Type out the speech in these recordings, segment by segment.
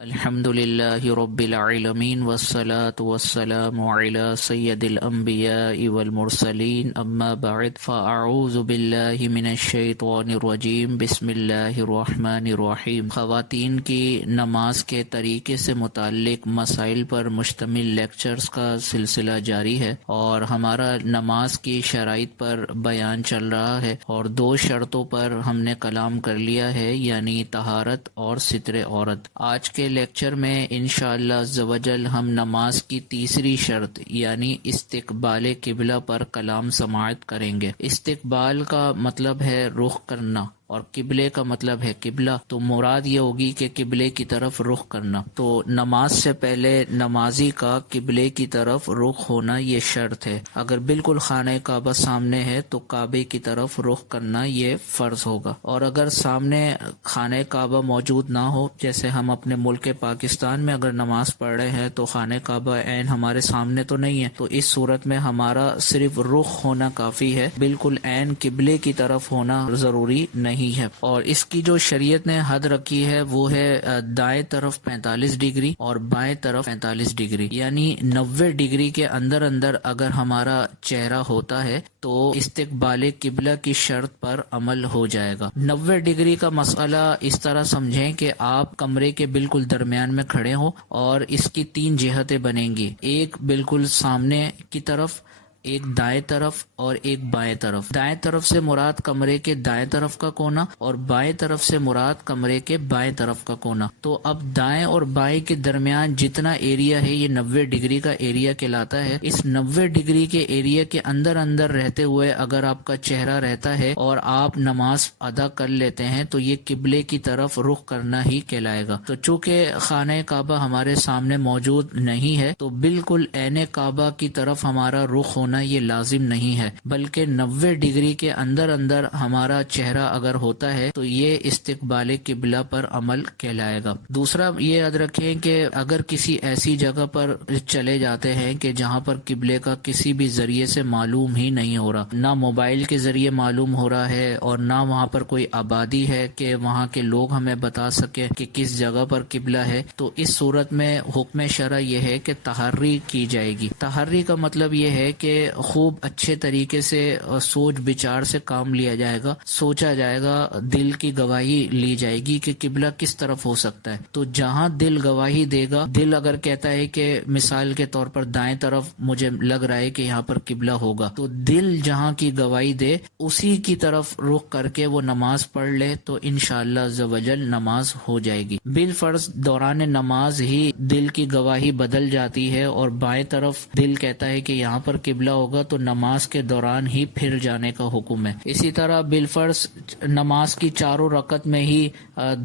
الحمد للہ رب العالمین والصلاة والسلام علی سید الانبیاء والمرسلین اما بعد فاعوذ باللہ من الشیطان الرجیم بسم اللہ الرحمن الرحیم۔ خواتین کی نماز کے طریقے سے متعلق مسائل پر مشتمل لیکچرز کا سلسلہ جاری ہے اور ہمارا نماز کی شرائط پر بیان چل رہا ہے اور دو شرطوں پر ہم نے کلام کر لیا ہے، یعنی طہارت اور ستر عورت۔ آج کے لیکچر میں انشاءاللہ عز و جل ہم نماز کی تیسری شرط یعنی استقبال قبلہ پر کلام سماعت کریں گے۔ استقبال کا مطلب ہے رخ کرنا اور قبلے کا مطلب ہے قبلہ، تو مراد یہ ہوگی کہ قبلے کی طرف رخ کرنا۔ تو نماز سے پہلے نمازی کا قبلے کی طرف رخ ہونا یہ شرط ہے۔ اگر بالکل خانہ کعبہ سامنے ہے تو کعبے کی طرف رخ کرنا یہ فرض ہوگا، اور اگر سامنے خانہ کعبہ موجود نہ ہو، جیسے ہم اپنے ملک پاکستان میں اگر نماز پڑھ رہے ہیں تو خانہ کعبہ عین ہمارے سامنے تو نہیں ہے، تو اس صورت میں ہمارا صرف رخ ہونا کافی ہے، بالکل عین قبلے کی طرف ہونا ضروری نہیں ہے۔ اور اس کی جو شریعت نے حد رکھی ہے وہ ہے دائیں طرف 45 ڈگری اور بائیں طرف 45 ڈگری، یعنی 90 ڈگری کے اندر اندر اگر ہمارا چہرہ ہوتا ہے تو استقبال قبلہ کی شرط پر عمل ہو جائے گا۔ 90 ڈگری کا مسئلہ اس طرح سمجھیں کہ آپ کمرے کے بالکل درمیان میں کھڑے ہو اور اس کی 3 جہتیں بنیں گی، ایک بالکل سامنے کی طرف، ایک دائیں طرف اور ایک بائیں طرف۔ دائیں طرف سے مراد کمرے کے دائیں طرف کا کونا اور بائیں طرف سے مراد کمرے کے بائیں طرف کا کونا۔ تو اب دائیں اور بائیں کے درمیان جتنا ایریا ہے یہ 90 ڈگری کا ایریا کہلاتا ہے۔ اس 90 ڈگری کے ایریا کے اندر اندر رہتے ہوئے اگر آپ کا چہرہ رہتا ہے اور آپ نماز ادا کر لیتے ہیں تو یہ قبلے کی طرف رخ کرنا ہی کہلائے گا۔ تو چونکہ خانہ کعبہ ہمارے سامنے موجود نہیں ہے تو بالکل عین کعبہ کی طرف ہمارا رخ ہونا یہ لازم نہیں ہے، بلکہ 90 ڈگری کے اندر اندر ہمارا چہرہ اگر ہوتا ہے تو یہ استقبال قبلہ پر عمل کہلائے گا۔ دوسرا یہ یاد رکھیں کہ اگر کسی ایسی جگہ پر چلے جاتے ہیں کہ جہاں پر قبلے کا کسی بھی ذریعے سے معلوم ہی نہیں ہو رہا، نہ موبائل کے ذریعے معلوم ہو رہا ہے اور نہ وہاں پر کوئی آبادی ہے کہ وہاں کے لوگ ہمیں بتا سکیں کہ کس جگہ پر قبلہ ہے، تو اس صورت میں حکم شرع یہ ہے کہ تحری کی جائے گی۔ تحری کا مطلب یہ ہے کہ خوب اچھے طریقے سے سوچ بچار سے کام لیا جائے گا، سوچا جائے گا، دل کی گواہی لی جائے گی کہ قبلہ کس طرف ہو سکتا ہے۔ تو جہاں دل گواہی دے گا، دل اگر کہتا ہے کہ مثال کے طور پر دائیں طرف مجھے لگ رہا ہے کہ یہاں پر قبلہ ہوگا، تو دل جہاں کی گواہی دے اسی کی طرف رخ کر کے وہ نماز پڑھ لے تو انشاءاللہ عز و جل نماز ہو جائے گی۔ بالفرض دوران نماز ہی دل کی گواہی بدل جاتی ہے اور بائیں طرف دل کہتا ہے کہ یہاں پر قبلہ ہوگا تو نماز کے دوران ہی پھر جانے کا حکم ہے۔ اسی طرح بالفرض نماز کی چاروں رکعت میں ہی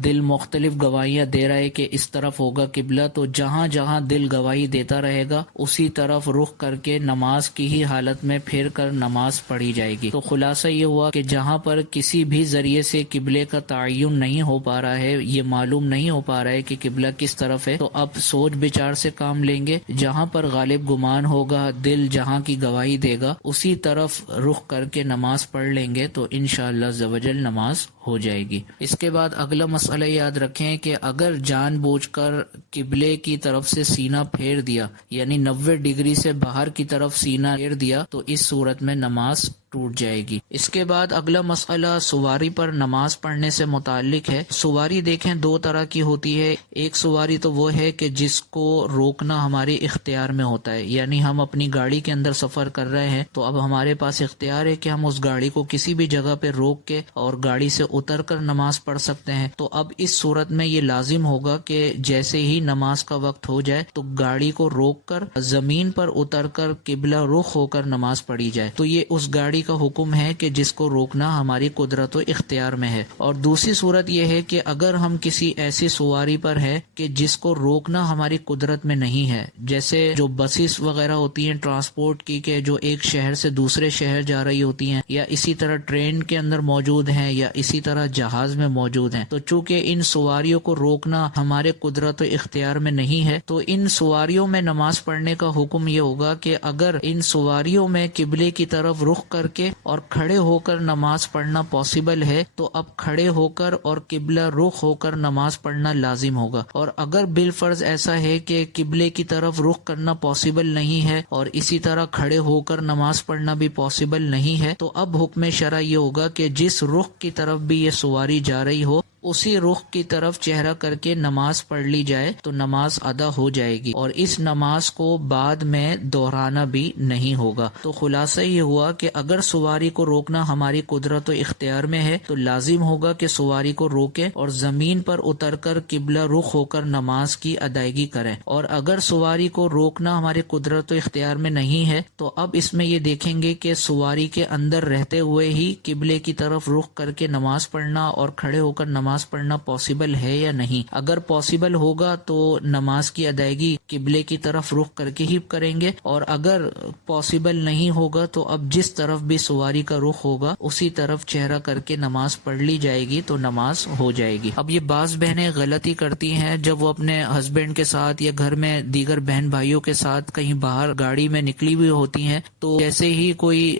دل مختلف گواہیاں دے رہا ہے کہ اس طرف ہوگا قبلہ، تو جہاں جہاں دل گواہی دیتا رہے گا اسی طرف رخ کر کے نماز کی ہی حالت میں پھر کر نماز پڑھی جائے گی۔ تو خلاصہ یہ ہوا کہ جہاں پر کسی بھی ذریعے سے قبلے کا تعین نہیں ہو پا رہا ہے، یہ معلوم نہیں ہو پا رہا ہے کہ قبلہ کس طرف ہے، تو اب سوچ بچار سے کام لیں گے، جہاں پر غالب گمان ہوگا، دل جہاں کی گواہی دے گا اسی طرف رخ کر کے نماز پڑھ لیں گے تو انشاءاللہ عز و جل نماز ہو جائے گی۔ اس کے بعد اگلا مسئلہ یاد رکھیں کہ اگر جان بوجھ کر قبلے کی طرف سے سینہ پھیر دیا، یعنی 90 ڈگری سے باہر کی طرف سینہ پھیر دیا، تو اس صورت میں نماز ٹوٹ جائے گی۔ اس کے بعد اگلا مسئلہ سواری پر نماز پڑھنے سے متعلق ہے۔ سواری دیکھیں 2 طرح کی ہوتی ہے، ایک سواری تو وہ ہے کہ جس کو روکنا ہمارے اختیار میں ہوتا ہے، یعنی ہم اپنی گاڑی کے اندر سفر کر رہے ہیں تو اب ہمارے پاس اختیار ہے کہ ہم اس گاڑی کو کسی بھی جگہ پہ روک کے اور گاڑی سے اتر کر نماز پڑھ سکتے ہیں۔ تو اب اس صورت میں یہ لازم ہوگا کہ جیسے ہی نماز کا وقت ہو جائے تو گاڑی کو روک کر زمین پر اتر کر قبلہ رخ ہو کر نماز پڑھی جائے۔ تو یہ اس گاڑی کا حکم ہے کہ جس کو روکنا ہماری قدرت و اختیار میں ہے۔ اور دوسری صورت یہ ہے کہ اگر ہم کسی ایسی سواری پر ہیں کہ جس کو روکنا ہماری قدرت میں نہیں ہے، جیسے جو بسیز وغیرہ ہوتی ہیں ٹرانسپورٹ کی کہ جو ایک شہر سے دوسرے شہر جا رہی ہوتی ہیں، یا اسی طرح ٹرین کے اندر موجود ہیں، یا اسی طرح جہاز میں موجود ہیں۔ تو چونکہ ان سواریوں کو روکنا ہمارے قدرت و اختیار میں نہیں ہے، تو ان سواریوں میں نماز پڑھنے کا حکم یہ ہوگا کہ اگر ان سواریوں میں قبلے کی طرف رخ کر کے اور کھڑے ہو کر نماز پڑھنا پاسبل ہے تو اب کھڑے ہو کر اور قبلہ رخ ہو کر نماز پڑھنا لازم ہوگا، اور اگر بالفرض ایسا ہے کہ قبلے کی طرف رخ کرنا پاسبل نہیں ہے اور اسی طرح کھڑے ہو کر نماز پڑھنا بھی پاسبل نہیں ہے، تو اب حکم شرع یہ ہوگا کہ جس رخ کی طرف بھی یہ سواری جا رہی ہو اسی رخ کی طرف چہرہ کر کے نماز پڑھ لی جائے تو نماز ادا ہو جائے گی، اور اس نماز کو بعد میں دہرانا بھی نہیں ہوگا۔ تو خلاصہ یہ ہوا کہ اگر سواری کو روکنا ہماری قدرت و اختیار میں ہے تو لازم ہوگا کہ سواری کو روکیں اور زمین پر اتر کر قبلہ رخ ہو کر نماز کی ادائیگی کریں، اور اگر سواری کو روکنا ہماری قدرت و اختیار میں نہیں ہے تو اب اس میں یہ دیکھیں گے کہ سواری کے اندر رہتے ہوئے ہی قبلے کی طرف رخ کر کے نماز پڑھنا اور کھڑے ہو کر نماز پڑھنا پاسبل ہے یا نہیں۔ اگر پاسبل ہوگا تو نماز کی ادائیگی قبلے کی طرف رخ کر کے ہی کریں گے، اور اگر پاسبل نہیں ہوگا تو اب جس طرف بھی سواری کا رخ ہوگا اسی طرف چہرہ کر کے نماز پڑھ لی جائے گی تو نماز ہو جائے گی۔ اب یہ بعض بہنیں غلطی کرتی ہیں، جب وہ اپنے ہسبینڈ کے ساتھ یا گھر میں دیگر بہن بھائیوں کے ساتھ کہیں باہر گاڑی میں نکلی ہوئی ہوتی ہیں تو جیسے ہی کوئی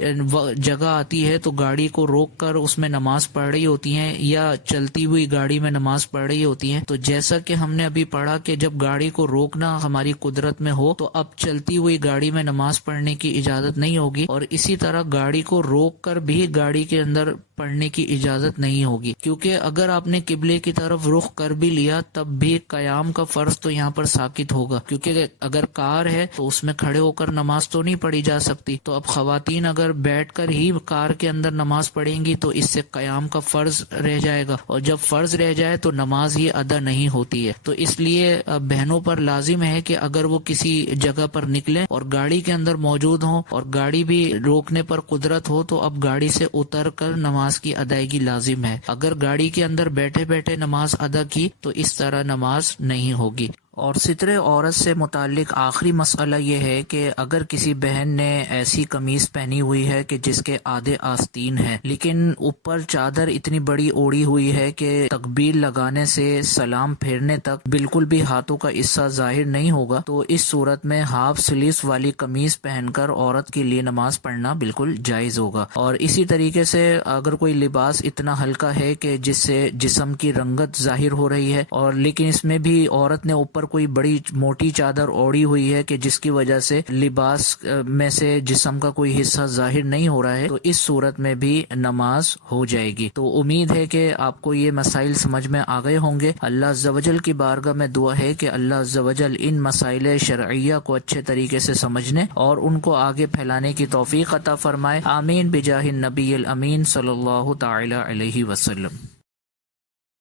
جگہ آتی ہے تو گاڑی کو روک کر اس میں نماز پڑھ رہی ہوتی ہیں یا چلتی ہوئی گاڑی میں نماز پڑھ رہی ہوتی ہیں۔ تو جیسا کہ ہم نے ابھی پڑھا کہ جب گاڑی کو روکنا ہماری قدرت میں ہو تو اب چلتی ہوئی گاڑی میں نماز پڑھنے کی اجازت نہیں ہوگی، اور اسی طرح گاڑی کو روک کر بھی گاڑی کے اندر پڑھنے کی اجازت نہیں ہوگی، کیونکہ اگر آپ نے قبلے کی طرف رخ کر بھی لیا تب بھی قیام کا فرض تو یہاں پر ساقط ہوگا، کیونکہ اگر کار ہے تو اس میں کھڑے ہو کر نماز تو نہیں پڑھی جا سکتی۔ تو اب خواتین اگر بیٹھ کر ہی کار کے اندر نماز پڑھیں گی تو اس سے قیام کا فرض رہ جائے گا، اور جب فرض رہ جائے تو نماز ہی ادا نہیں ہوتی ہے۔ تو اس لیے بہنوں پر لازم ہے کہ اگر وہ کسی جگہ پر نکلیں اور گاڑی کے اندر موجود ہوں اور گاڑی بھی روکنے پر قدرت ہو تو اب گاڑی سے اتر کر نماز کی ادائیگی لازم ہے۔ اگر گاڑی کے اندر بیٹھے بیٹھے نماز ادا کی تو اس طرح نماز نہیں ہوگی۔ اور ستر عورت سے متعلق آخری مسئلہ یہ ہے کہ اگر کسی بہن نے ایسی قمیض پہنی ہوئی ہے کہ جس کے آدھے آستین ہیں لیکن اوپر چادر اتنی بڑی اوڑھی ہوئی ہے کہ تکبیر لگانے سے سلام پھیرنے تک بالکل بھی ہاتھوں کا حصہ ظاہر نہیں ہوگا، تو اس صورت میں ہاف سلیوز والی قمیض پہن کر عورت کے لیے نماز پڑھنا بالکل جائز ہوگا۔ اور اسی طریقے سے اگر کوئی لباس اتنا ہلکا ہے کہ جس سے جسم کی رنگت ظاہر ہو رہی ہے اور لیکن اس میں بھی عورت نے اوپر کوئی بڑی موٹی چادر اوڑھی ہوئی ہے کہ جس کی وجہ سے لباس میں سے جسم کا کوئی حصہ ظاہر نہیں ہو رہا ہے، تو اس صورت میں بھی نماز ہو جائے گی۔ تو امید ہے کہ آپ کو یہ مسائل سمجھ میں آ گئے ہوں گے۔ اللہ عز و جل کی بارگاہ میں دعا ہے کہ اللہ عز و جل ان مسائل شرعیہ کو اچھے طریقے سے سمجھنے اور ان کو آگے پھیلانے کی توفیق عطا فرمائے۔ آمین بجاہ النبی الامین صلی اللہ تعالی علیہ وسلم۔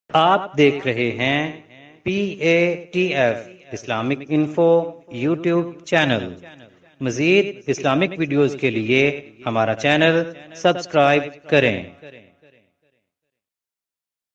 آپ دیکھ رہے ہیں PATF Islamic info YouTube channel. مزید اسلامک ویڈیوز کے لیے ہمارا چینل سبسکرائب کریں۔